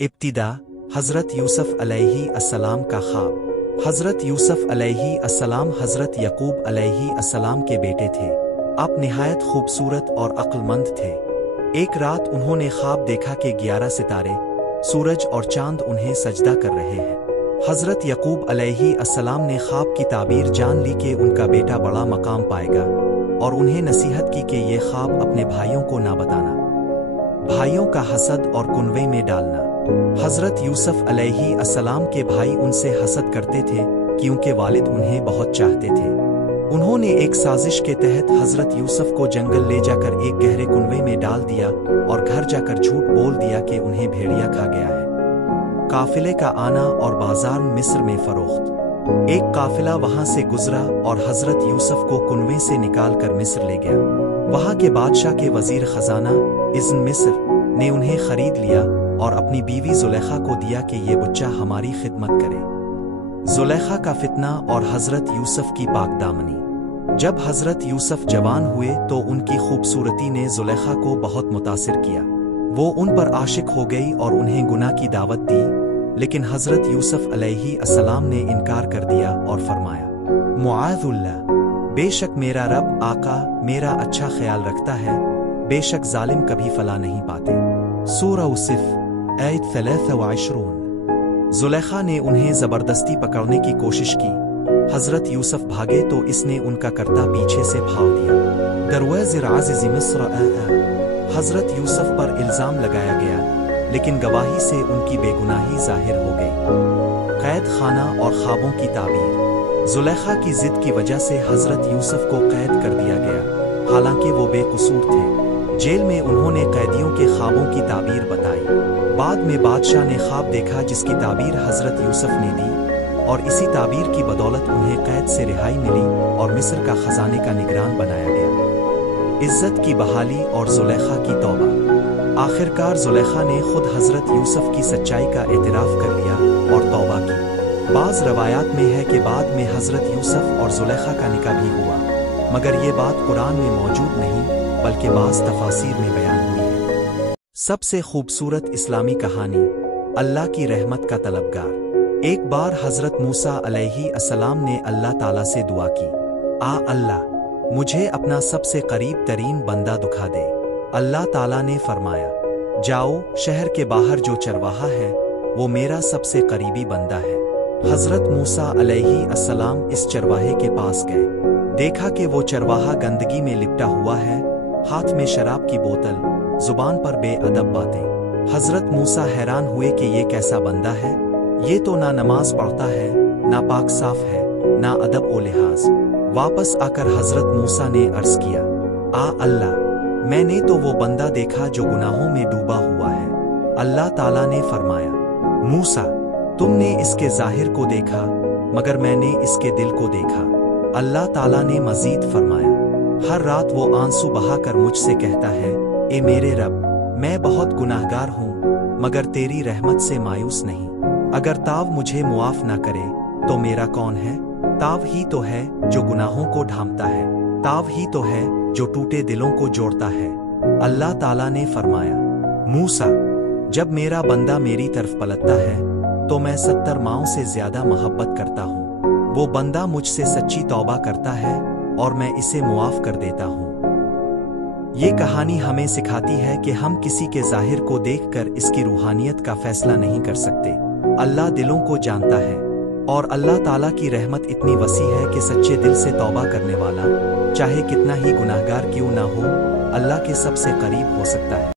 इब्तिदा हज़रत यूसुफ अलैहि अस्सलाम का ख्वाब। हज़रत यूसुफ अलैहि अस्सलाम हज़रत यकूब अलैहि अस्सलाम के बेटे थे। आप निहायत खूबसूरत और अक्लमंद थे। एक रात उन्होंने ख्वाब देखा कि 11 सितारे, सूरज और चांद उन्हें सजदा कर रहे हैं। हज़रत यकूब अलैहि अस्सलाम ने ख्वाब की ताबीर जान ली कि उनका बेटा बड़ा मकाम पाएगा और उन्हें नसीहत की कि ये ख्वाब अपने भाइयों को ना बताना, भाइयों का हसद और कुनवे में डालना। हज़रत यूसुफ अलैहि अस्सलाम के भाई उनसे हसद करते थे क्योंकि वालिद उन्हें बहुत चाहते थे। उन्होंने एक साजिश के तहत हज़रत यूसुफ को जंगल ले जाकर एक गहरे कुनवे में डाल दिया और घर जाकर झूठ बोल दिया कि उन्हें भेड़िया खा गया है। काफिले का आना और बाजार मिस्र में फरोख्त। एक काफिला वहां से गुजरा और हज़रत यूसुफ को कुनवे से निकाल कर मिस्र ले गया। वहां के बादशाह के वजीर खजाना इज़्न मिस्र ने उन्हें खरीद लिया और अपनी बीवी जुलेखा को दिया कि ये बच्चा हमारी खिदमत करे। जुलेखा का फितना और हज़रत यूसुफ की पाकदामनी। जब हज़रत यूसुफ जवान हुए तो उनकी खूबसूरती ने जुलेखा को बहुत मुतासिर किया। वो उन पर आशिक हो गई और उन्हें गुनाह की दावत दी, लेकिन हज़रत यूसुफ अलैहि अस्सलाम ने इनकार कर दिया और फरमाया, मुआज़ुल्लाह, बेशक मेरा रब आका मेरा अच्छा ख्याल रखता है, बेशक जालिम कभी फला नहीं पाते। सूरा उसिफ आयत 23। जुलेखा ने उन्हें जबरदस्ती पकड़ने की कोशिश की। हज़रत यूसुफ भागे तो इसने उनका करता पीछे से फाड़ दिया। दरवाज़े आज़िज़ मिस्र हज़रत यूसुफ पर इल्ज़ाम लगाया गया, लेकिन गवाही से उनकी बेगुनाही जाहिर हो गई। कैद खाना और ख्वाबों की ताबीर। जुलेखा की जिद की वजह से हज़रत यूसुफ को कैद कर दिया गया, हालांकि वो बेकसूर थे। जेल में उन्होंने कैदियों के ख्वाबों की ताबीर बताई। बाद में बादशाह ने ख्वाब देखा जिसकी ताबीर हज़रत यूसुफ ने दी और इसी ताबीर की बदौलत उन्हें कैद से रिहाई मिली और मिस्र का खजाने का निगरान बनाया गया। इज्जत की बहाली और जुलेखा की तौबा। आखिरकार जुलेखा ने खुद हज़रत यूसुफ की सच्चाई का एतराफ़ कर लिया और तौबा की। बाज़ रवायात में है कि बाद में हज़रत यूसुफ और जुलेखा का निकाह भी हुआ, मगर ये बात कुरान में मौजूद नहीं बल्कि बाज़ तफासीर में बयान हुई है। सबसे खूबसूरत इस्लामी कहानी, अल्लाह की रहमत का तलबगार। एक बार हज़रत मूसा अलैहि अस्सलाम ने अल्लाह ताला से दुआ की, आ अल्लाह, मुझे अपना सबसे करीब तरीन बंदा दिखा दे। अल्लाह ताला ने फरमाया, जाओ, शहर के बाहर जो चरवाहा है वो मेरा सबसे करीबी बंदा है। हज़रत मूसा अलैहि अस्सलाम इस चरवाहे के पास गए। देखा कि वो चरवाहा गंदगी में लिपटा हुआ है, हाथ में शराब की बोतल, जुबान पर बेअदब बातें। हज़रत मूसा हैरान हुए कि ये कैसा बंदा है, ये तो ना नमाज पढ़ता है, ना पाक साफ है, ना अदब ओ लिहाज। वापस आकर हज़रत मूसा ने अर्ज किया, आ अल्लाह, मैंने तो वो बंदा देखा जो गुनाहों में डूबा हुआ है। अल्लाह ताला ने फरमाया, मूसा, तुमने इसके जाहिर को देखा, मगर मैंने इसके दिल को देखा। अल्लाह ताला ने मजीद फरमाया, हर रात वो आंसू बहाकर मुझसे कहता है, ए मेरे रब, मैं बहुत गुनाहगार हूँ, मगर तेरी रहमत से मायूस नहीं। अगर ताव मुझे मुआफ ना करे तो मेरा कौन है? ताव ही तो है जो गुनाहों को ढांपता है, ताव ही तो है जो टूटे दिलों को जोड़ता है। अल्लाह ताला ने फरमाया, मूसा, जब मेरा बंदा मेरी तरफ पलटता है तो मैं 70 माओं से ज्यादा मोहब्बत करता हूँ। वो बंदा मुझसे सच्ची तौबा करता है और मैं इसे मुआफ कर देता हूँ। ये कहानी हमें सिखाती है कि हम किसी के जाहिर को देखकर इसकी रूहानियत का फैसला नहीं कर सकते। अल्लाह दिलों को जानता है और अल्लाह ताला की रहमत इतनी वसी है कि सच्चे दिल से तौबा करने वाला चाहे कितना ही गुनाहगार क्यों ना हो, अल्लाह के सबसे करीब हो सकता है।